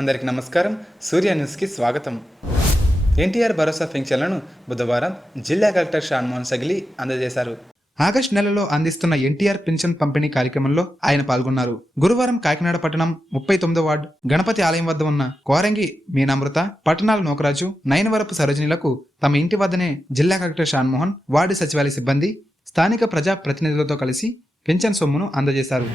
అందరికి నమస్కారం. సూర్య న్యూస్కి స్వాగతం. ఎన్టీఆర్ భరోసా పింఛన్లను బుధవారం జిల్లా కలెక్టర్ షాన్మోహన్ సగిలి అందజేశారు. ఆగస్టు నెలలో అందిస్తున్న ఎన్టీఆర్ పింఛన్ పంపిణీ కార్యక్రమంలో ఆయన పాల్గొన్నారు. గురువారం కాకినాడ పట్టణం 39వ వార్డు గణపతి ఆలయం వద్ద ఉన్న కోరంగి మీనామృత, పట్టణాల నోకరాజు, నయనవరపు సరోజినిలకు తమ ఇంటి వద్దనే జిల్లా కలెక్టర్ షాన్మోహన్, వార్డు సచివాలయ సిబ్బంది, స్థానిక ప్రజా ప్రతినిధులతో కలిసి పింఛన్ సొమ్మును అందజేశారు.